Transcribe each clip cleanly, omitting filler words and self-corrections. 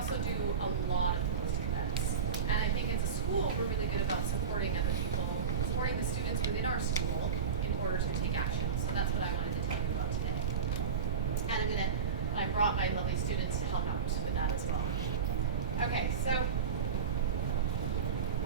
also do a lot of host events. And I think as a school, we're really good about supporting other people, supporting the students within our school in order to take action. So that's what I wanted to tell you about today. And I brought my lovely students to help out with that as well. Okay, so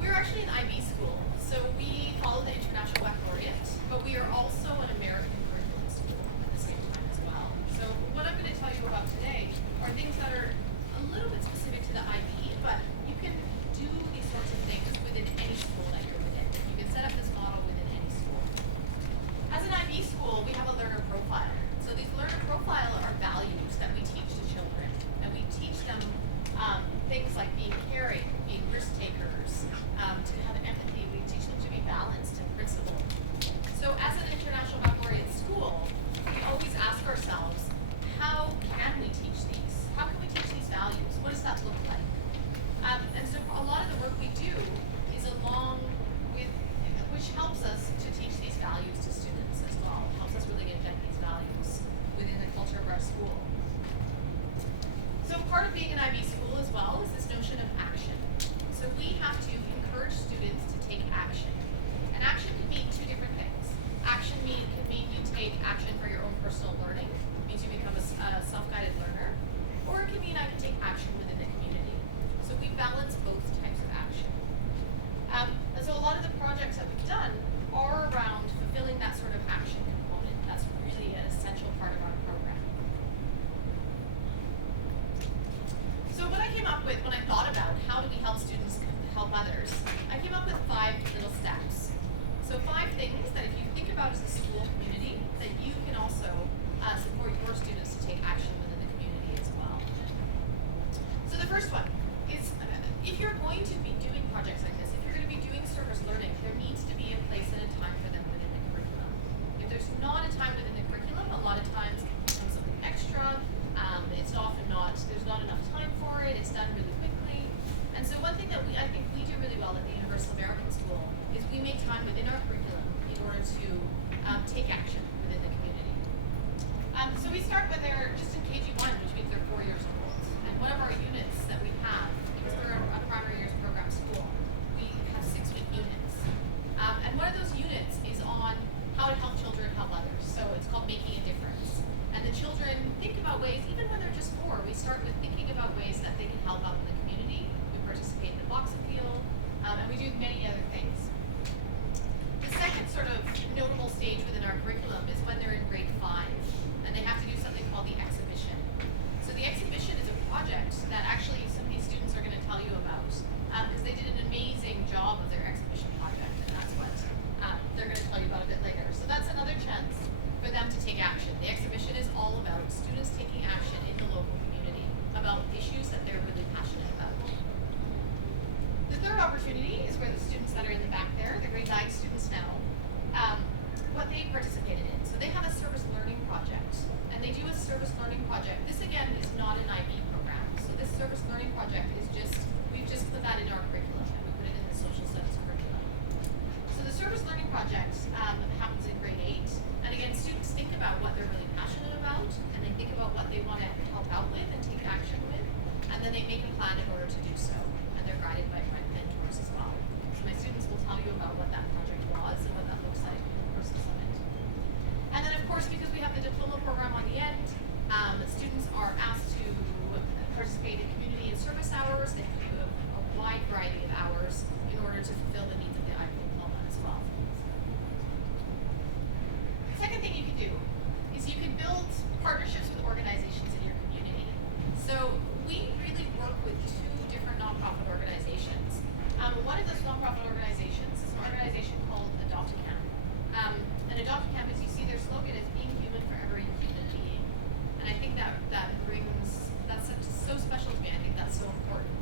we're actually an IB school. So we follow the International Baccalaureate, but we are also an American curriculum school at the same time as well. So what I'm going to tell you about today are things that are a little bit specific to the IB, but you can do these sorts of things within any school that you're within. You can set up this model within any school. As an IB school, we have a learner profile. So these learner profile are values that we teach to children, and we teach them things like being caring, being risk takers, to have empathy. We teach them to be balanced and principled. So as an International Baccalaureate school, we always ask ourselves, how can we teach these? How can we teach these values? What does that look like? And so a lot of the work we do is along with, which helps us to teach these values to students as well. It helps us really embed these values within the culture of our school. So part of being an IB school as well is this notion of action. So we have to encourage students to take action. And action can mean two different things. Action can mean you take action for your own personal learning. It means you become a self-guided learner. Or it can mean I can take action within the community. So we balance both types of action. And so a lot of the projects that we've done are around fulfilling that sort of action component. That's really an essential part of our program. So what I came up with when I thought about how do we help students help others, I came up with 5 little steps. So 5 things that if you think about as a school community, that you can also support your students to take action within the community as well. So the first one is, if you're going to be doing projects like this, if you're going to be doing service learning, there needs to be a place and a time for them within the curriculum. If there's not a time within the curriculum, a lot of times it becomes something extra. It's often not, there's not enough time for it, it's done really quickly. And so one thing that I think we do really well at the Universal American School is we make time within our curriculum in order to take action within the community. So we start with just in KG1, which means they're 4 years old. And one of our units that we have, because we're a primary years program school, we have 6-week units. And one of those units is on how to help children help others. So it's called Making a Difference. And the children think about ways, even when they're just 4, we start with thinking about ways that they can help out in the community. We participate in the boxing field, and we do many other things. The second sort of notable stage within our curriculum is when they're in grade 5, and they have to do something called the exhibition. So the exhibition is a project that actually some of these students are going to tell you about, because they did an amazing job of their exhibition project, and that's what they're going to tell you about a bit later. So that's another chance for them to take action. The exhibition is all about students taking action in the local community about issues that they're really passionate about. The third opportunity is where the students that are in the back there, the grade 9 students now, what they participated in. So they have a service learning project, and they do a service learning project. This again is not an IB program. So this service learning project is we've just put that in our curriculum, and we put it in the social studies curriculum. So the service learning project happens in grade 8. And again, students think about what they're really passionate about, and they think about what they want to help out with and take action with, and then they make a plan in order to do so. And they're guided by mentors as well. So my students will tell you about what that project was and what that looks like in the course of the summit. And then of course, because we have the diploma program on the end, students are asked to participate in community and service hours. They have to do a wide variety of hours in order to fulfill the needs of the IB diploma as well. The second thing you can do is you can build partnerships with organizations in your community. So we really work with 2 different nonprofit organizations. One of those nonprofit organizations is an organization called Adopt a Camp. And Adopt a Camp, as you see their slogan, is being human for every human being. And I think that's so special to me. I think that's so important.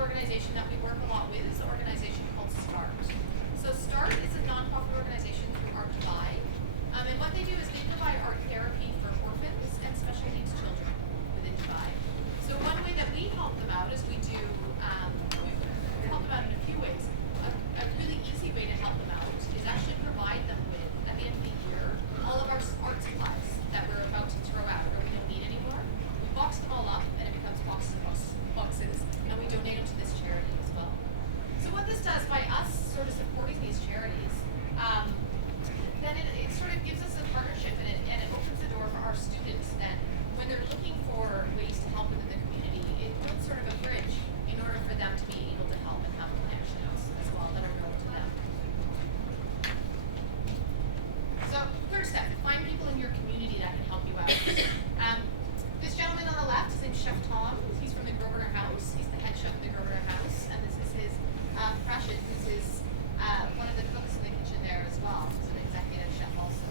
organization that we work a lot with is an organization called START. So START is a nonprofit organization through Art Dubai. And what they do is they provide art therapy for orphans and special needs children within Dubai. So one way that we help them out is we help them out in a few ways. A really easy way to help them out is actually provide them with, at the end of the year, all of our art supplies that we're about to throw out or we don't need anymore. We box them all up and it becomes boxes, and we donate them to this charity as well. So what this does, by us sort of supporting these charities, then it sort of gives us a partnership and it opens the door for our students then when they're looking for ways to help within the community, it builds sort of a bridge in order for them to be able to help and have connections as well that are known to them. So third step, find people in your community that can help you out. This gentleman on the left, his name's Chef Tom. He's from the Grosvenor House. He's the head chef of the Grosvenor House, and this is his Precious, who's one of the cooks in the kitchen there as well. He's an executive chef also.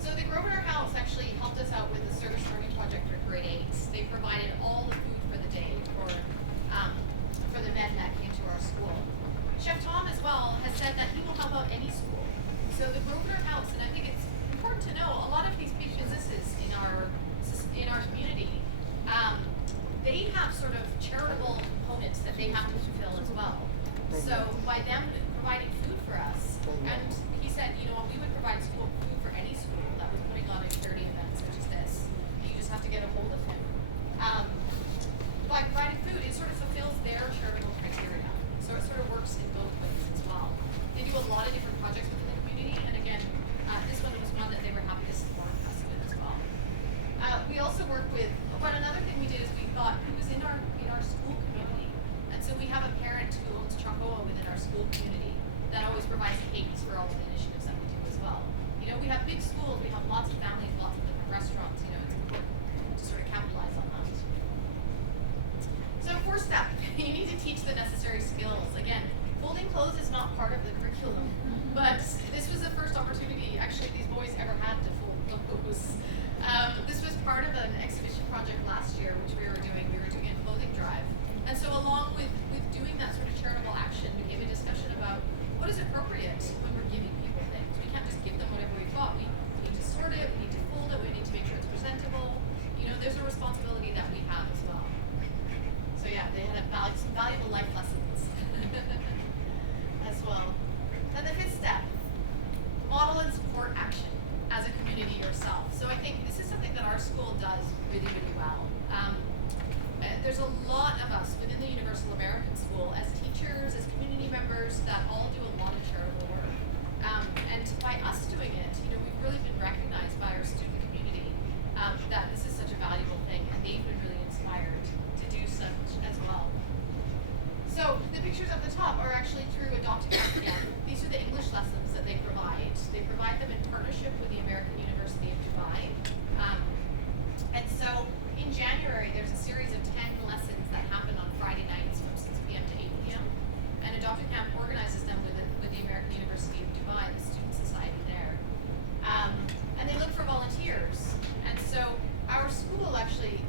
So the Grosvenor House actually helped us out with the service learning project for grade 8s. They provided all the food for the day for the men that came to our school. Chef Tom as well has said that he will help out any school. So the Grosvenor House, and I think it's important to know, a lot of these big businesses in our community, they have sort of charitable components that they have to fulfill as well. So by them providing food for us, and he said, you know, we would provide food for any school that was putting on a charity event such as this. You just have to get a hold of him. By providing food, it sort of fulfills their charitable criteria. So it sort of works in both ways as well. They do a lot of different projects within the community, and again, this one was one that they were happy to support us with as well. We also work with, but another thing we did is we thought who was in our school community. And so we have a parent who owns Chocoa within our school community that always provides cakes for all of the initiatives that we do as well. You know, we have big schools, we have lots of families, lots of different restaurants, you know, it's important to sort of capitalize on that. So fourth step, you need to teach the necessary skills. Again, folding clothes is not part of the curriculum, but this was the first opportunity actually these boys ever had to fold clothes. This was part of an exhibition project last year, which we were doing. We were doing a clothing drive. And so along with doing that sort of charitable action, we gave a discussion about what is appropriate when we're giving people things. We can't just give them whatever we've got. We need to sort it, we need to fold it, we need to make sure it's presentable. You know, there's a responsibility that we have as well. So yeah, they had some valuable life lessons as well. Then the fifth step, model and support action as a community yourself. So I think this is something that our school does really, really well. There's a lot of us within the Universal American School as teachers, as community members that all do a lot of charitable work. And by us doing it, you know, we've really been recognized by our student community that this is such a valuable thing, and they've been really inspired to do such as well. So the pictures at the top are actually through Adopted again. These are the English lessons that they provide. They provide them in partnership with the American University of Dubai. And so in January, there's a series of 10 lessons that happen on Friday nights from 6 p.m. to 8 p.m. And Adopted Camp organizes them with the American University of Dubai, the student society there. And they look for volunteers. And so our school actually,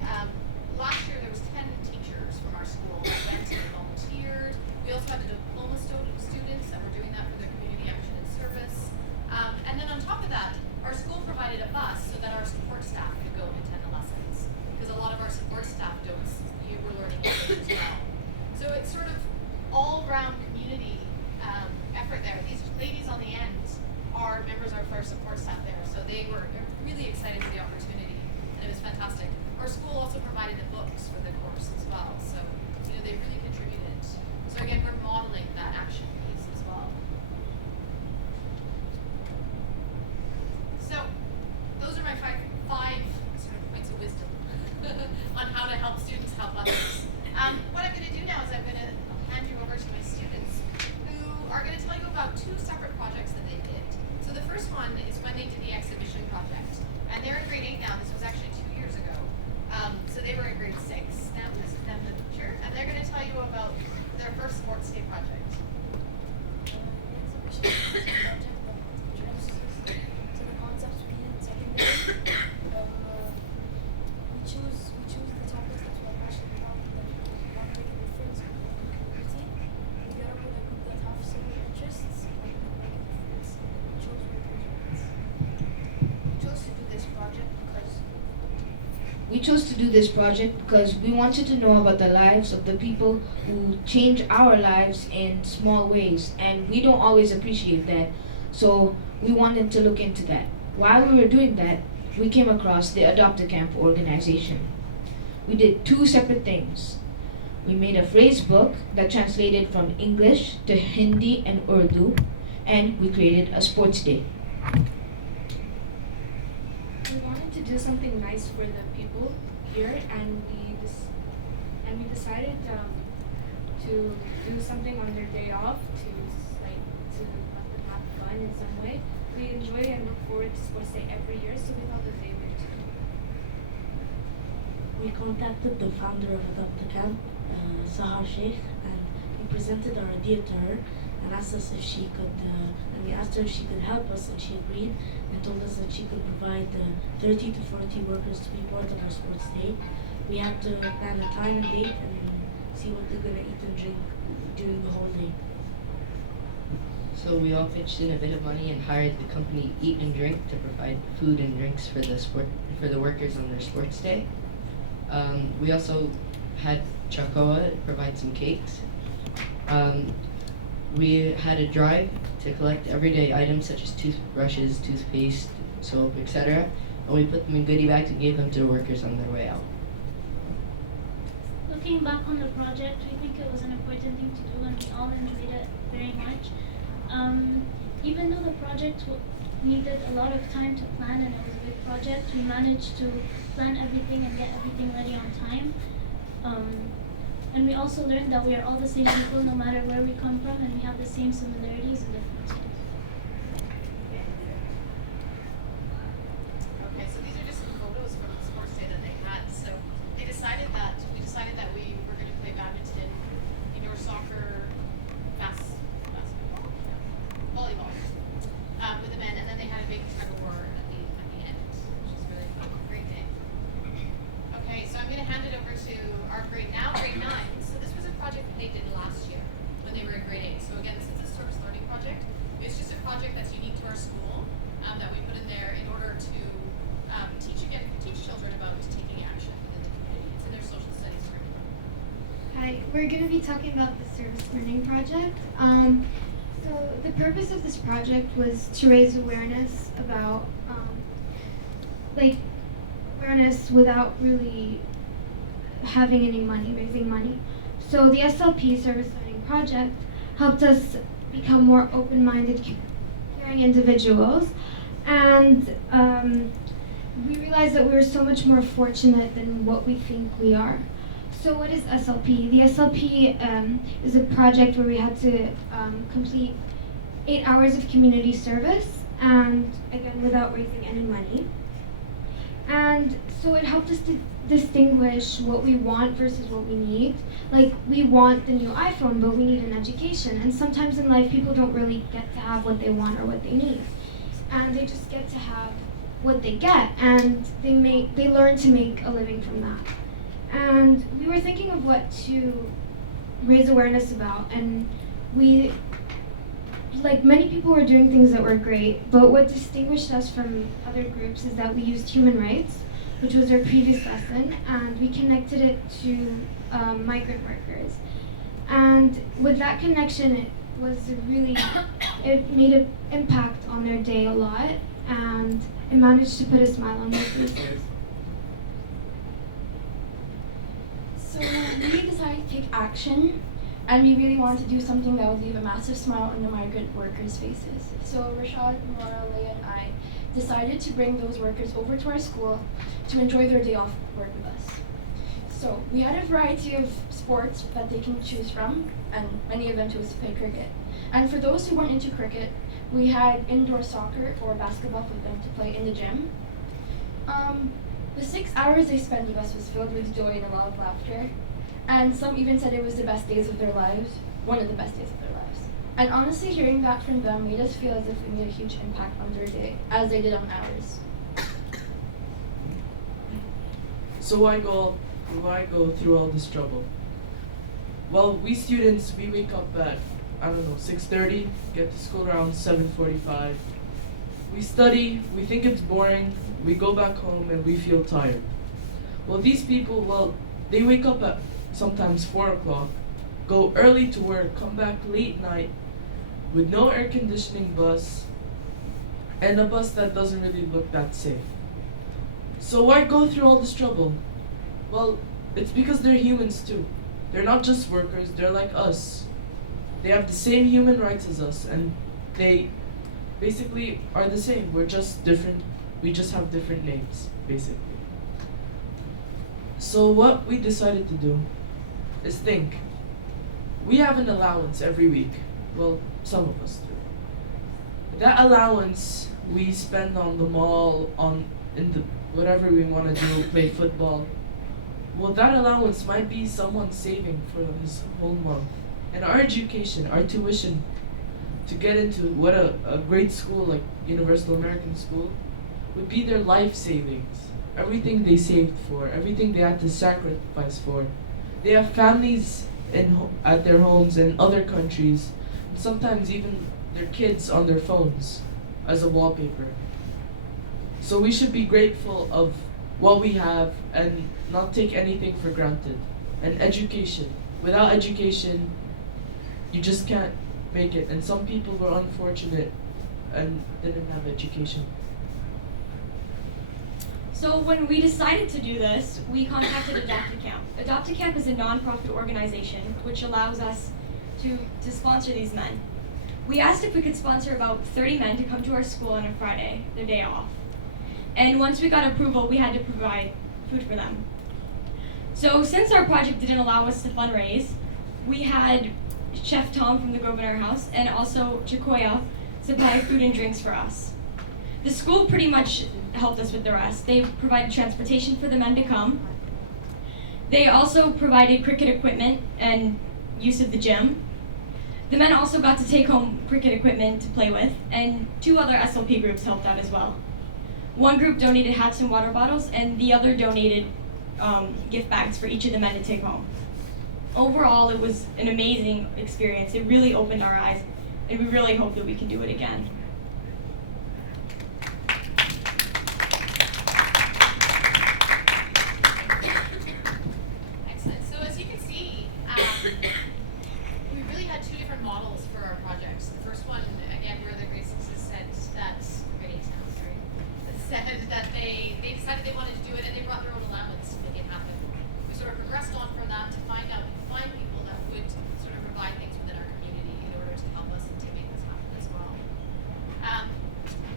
last year there was 10 teachers from our school that went and volunteered. We also had the diploma students that were doing that for their community action and service. And then on top of that, our school provided a bus so that our support staff could go and attend the lessons. Because a lot of our support staff were learning English as well. So it's sort of all-round community effort there. These ladies on the end are members of our support staff there. So they were really excited for the opportunity, and it was fantastic. Our school also provided the books for the course as well. So, you know, they really contributed. So again, we're modeling that action piece as well. So those are my five sort of points of wisdom on how to help students help others. What I'm going to do now is I'm going to hand you over to my students who are going to tell you about two separate projects that they did. So the first one is when they did the exhibition project. And they're in grade 8 now. This was actually 2 years ago. So they were in grade 6. Now this is them in the picture. And they're going to tell you about their first sports day project. The exhibition project that introduces us to the concepts we did in second grade. We choose the topics that we're passionate about, that want to make a difference we chose to do this project because we wanted to know about the lives of the people who change our lives in small ways, and we don't always appreciate that. So we wanted to look into that. While we were doing that, we came across the Adopt a Camp organization. We did two separate things. We made a phrase book that translated from English to Hindi and Urdu, and we created a sports day. We wanted to do something nice for the people here, and we decided to do something on their day off to let them have fun in some way. We enjoy and look forward to sports day every year, so we thought that they would too. We contacted the founder of Adopt a Camp, Sahar Sheikh, and we presented our idea to her and asked us if she could, and we asked her if she could help us, and she agreed and told us that she could provide 30 to 40 workers to be part of our sports day. We had to plan a time and date and see what they're gonna eat and drink during the whole day. So we all pitched in a bit of money and hired the company Eat and Drink to provide food and drinks for the workers on their sports day. We also had Chacoa provide some cakes. We had a drive to collect everyday items such as toothbrushes, toothpaste, soap, etc. And we put them in goodie bags and gave them to the workers on their way out. Looking back on the project, we think it was an important thing to do and we all enjoyed it very much. Even though the project needed a lot of time to plan and it was a big project, we managed to plan everything and get everything ready on time. And we also learned that we are all the same people no matter where we come from, and we have the same similarities and differences. Okay, so these are just some photos from the sports day that they had. So we decided that we were going to play badminton, indoor soccer, basketball, volleyball, with the men, and then they had a big tug of war at the end, which was really fun. Great day. Okay, so I'm going to hand it over to our grade 9. So this was a project that they did last year when they were in grade 8. So again, this is a service learning project. It's just a project that's unique to our school that we put in there in order to teach children about taking action within the community. It's in their social studies curriculum. Hi, we're going to be talking about the service learning project. So the purpose of this project was to raise awareness about awareness without really having any money, raising money. So the SLP Service Learning Project helped us become more open-minded, caring individuals, and we realized that we were so much more fortunate than what we think we are. So what is SLP? The SLP is a project where we had to complete 8 hours of community service, and again, without raising any money. And so it helped us to distinguish what we want versus what we need. Like, we want the new iPhone, but we need an education. And sometimes in life, people don't really get to have what they want or what they need. And they just get to have what they get, and they learn to make a living from that. And we were thinking of what to raise awareness about, and many people were doing things that were great, but what distinguished us from other groups is that we used human rights, which was our previous lesson, and we connected it to migrant workers. And with that connection, it made an impact on their day a lot, and it managed to put a smile on their faces. So we decided to take action, and we really wanted to do something that would leave a massive smile on the migrant workers' faces. So Rashad, Nora, Leah, and I decided to bring those workers over to our school to enjoy their day off work with us. So we had a variety of sports that they can choose from, and many of them chose to play cricket. And for those who weren't into cricket, we had indoor soccer or basketball for them to play in the gym. The 6 hours they spent with us was filled with joy and a lot of laughter. And some even said it was the best days of their lives, one of the best days of their lives. And honestly, hearing that from them made us feel as if we made a huge impact on their day, as they did on ours. So why go through all this trouble? Well, we students, we wake up at, 6:30, get to school around 7:45. We study, we think it's boring, we go back home and we feel tired. Well, these people, well, they wake up at sometimes 4 o'clock, go early to work, come back late night with no air conditioning bus, and a bus that doesn't really look that safe. So why go through all this trouble? Well, it's because they're humans too. They're not just workers, they're like us. They have the same human rights as us, and they basically are the same. We're just different, we just have different names, basically. So what we decided to do is think. We have an allowance every week. Well, some of us do. That allowance we spend on the mall, in the whatever we want to do, play football. Well, that allowance might be someone saving for his whole month. And our education, our tuition, to get into what a great school like Universal American School, would be their life savings. Everything they saved for, everything they had to sacrifice for. They have families at their homes in other countries, and sometimes even their kids on their phones as a wallpaper. So we should be grateful of what we have and not take anything for granted. And education. Without education, you just can't make it. And some people were unfortunate and didn't have education. So when we decided to do this, we contacted Adopt a Camp. Adopt a Camp is a non-profit organization which allows us to sponsor these men. We asked if we could sponsor about 30 men to come to our school on a Friday, their day off. And once we got approval, we had to provide food for them. So since our project didn't allow us to fundraise, we had Chef Tom from the Grosvenor House and also Chicoya supply food and drinks for us. The school pretty much helped us with the rest. They provided transportation for the men to come. They also provided cricket equipment and use of the gym. The men also got to take home cricket equipment to play with, and 2 other SLP groups helped out as well. One group donated hats and water bottles, and the other donated gift bags for each of the men to take home. Overall, it was an amazing experience. It really opened our eyes, and we really hope that we can do it again. Excellent. So as you can see, we really had 2 different models for our projects. The first one, again, where the grade 6s said that, grade 8s now, sorry, that said that they decided they wanted to do it and they brought their own allowance to make it happen. We sort of progressed on from that to find people that would sort of provide things within our community in order to help us and to make this happen as well.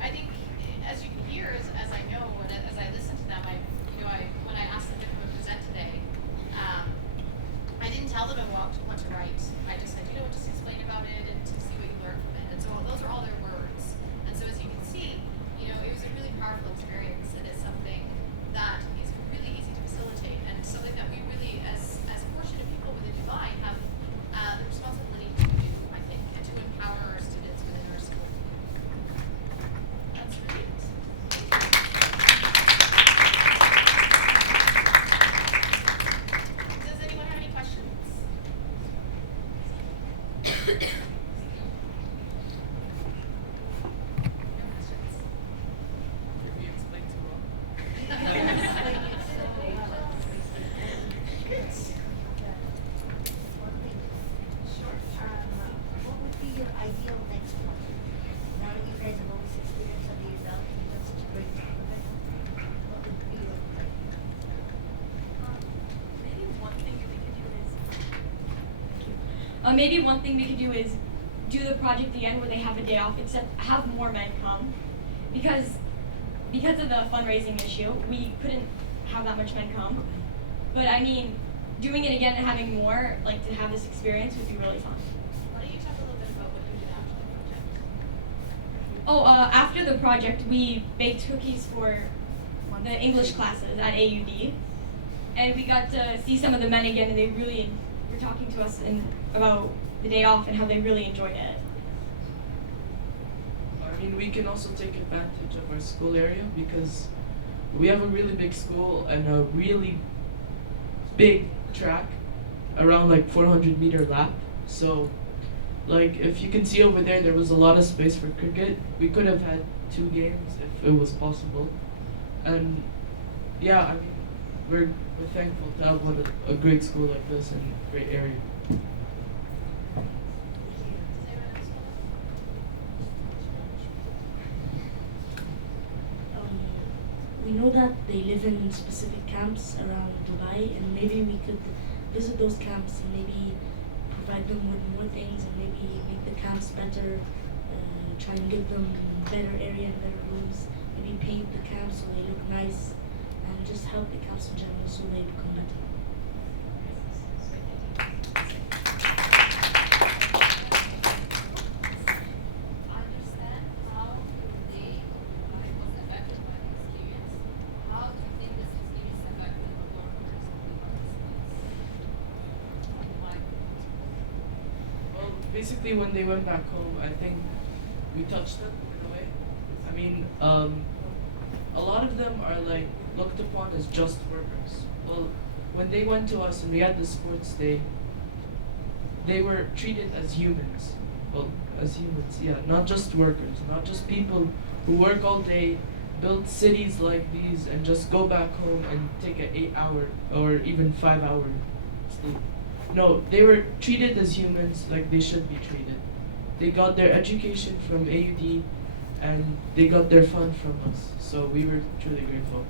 I think, as you can hear, as I know, and as I listen to them, when I asked them to come and present today, I didn't tell them what to write. I just said, just explain about it and to see what you learn from it. And so those are all their words. And so as you can see, it was a really powerful experience, and it's something that is really easy to facilitate, and something that we really, as fortunate people with a Dubai, have the responsibility to do, I think, and to empower our students within our school. That's really it. Does anyone have any questions? No questions. If you explain too well. What would be your ideal next project? Now that you guys have all this experience under your belt and you've done such a great job of it, what would be your ideal? Maybe one thing we could do is do the project again where they have a day off, except have more men come. Because of the fundraising issue, we couldn't have that much men come. But I mean, doing it again and having more, like to have this experience would be really fun. Why don't you talk a little bit about what you did after the project? Oh, after the project, we baked cookies for the English classes at AUD. And we got to see some of the men again, and they really were talking to us about the day off and how they really enjoyed it. I mean, we can also take advantage of our school area because we have a really big school and a really big track around like 400-meter lap. So, like, if you can see over there was a lot of space for cricket. We could have had 2 games if it was possible. And yeah, I mean, we're thankful to have a great school like this and a great area. We know that they live in specific camps around Dubai, and maybe we could visit those camps and maybe provide them with more things and maybe make the camps better, try and give them better area and better rooms, maybe paint the camps so they look nice, and just help the camps in general so they become better. Understand how they was affected by the experience. How do you think this experience affected the workers of the participants? Well, basically, when they went back home, I think we touched them in a way. I mean, a lot of them are like looked upon as just workers. Well, when they went to us and we had the sports day, they were treated as humans. Well, as humans, yeah, not just workers, not just people who work all day, build cities like these, and just go back home and take an 8-hour or even 5-hour sleep. No, they were treated as humans like they should be treated. They got their education from AUD and they got their fun from us. So we were truly grateful.